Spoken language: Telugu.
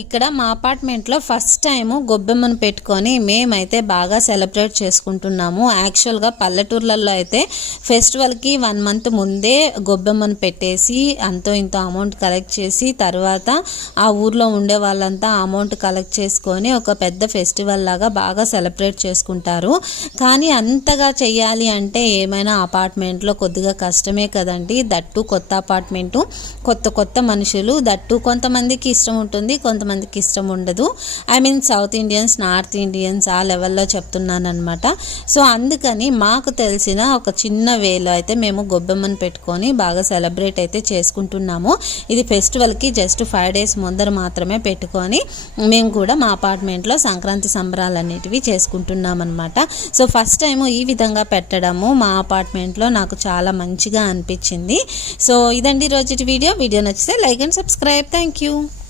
ఇక్కడ మా అపార్ట్మెంట్లో ఫస్ట్ టైము గొబ్బెమ్మను పెట్టుకొని మేమైతే బాగా సెలబ్రేట్ చేసుకుంటున్నాము. యాక్చువల్గా పల్లెటూర్లలో అయితే ఫెస్టివల్కి 1 మంత్ ముందే గొబ్బెమ్మను పెట్టేసి అంతో ఇంతో అమౌంట్ కలెక్ట్ చేసి తర్వాత ఆ ఊర్లో ఉండే వాళ్ళంతా అమౌంట్ కలెక్ట్ చేసుకొని ఒక పెద్ద ఫెస్టివల్ లాగా బాగా సెలబ్రేట్ చేసుకుంటారు. కానీ అంతగా చెయ్యాలి అంటే ఏమైనా అపార్ట్మెంట్లో కొద్దిగా కష్టమే కదండి. దట్టు కొత్త అపార్ట్మెంటు, కొత్త మనుషులు, దట్టు కొంతమందికి ఇష్టం ఉంటుంది, కొంతమందికి ఇష్టం ఉండదు. I mean south Indians, north Indians ఆ లెవెల్లో చెప్తున్నాను అనమాట. సో అందుకని మాకు తెలిసిన ఒక చిన్న వేలో అయితే మేము గొబ్బెమ్మను పెట్టుకొని బాగా సెలబ్రేట్ అయితే చేసుకుంటున్నాము. ఇది ఫెస్టివల్కి జస్ట్ 5 days ముందర మాత్రమే పెట్టుకొని మేము కూడా మా అపార్ట్మెంట్లో సంక్రాంతి సంబరాలు అనేటివి చేసుకుంటున్నాం అనమాట. సో ఫస్ట్ టైము ఈ విధంగా పెట్టడము మా అపార్ట్మెంట్లో నాకు చాలా మంచిగా అనిపించింది. సో ఇదండి రోజు వీడియో నచ్చితే like and subscribe. Thank you.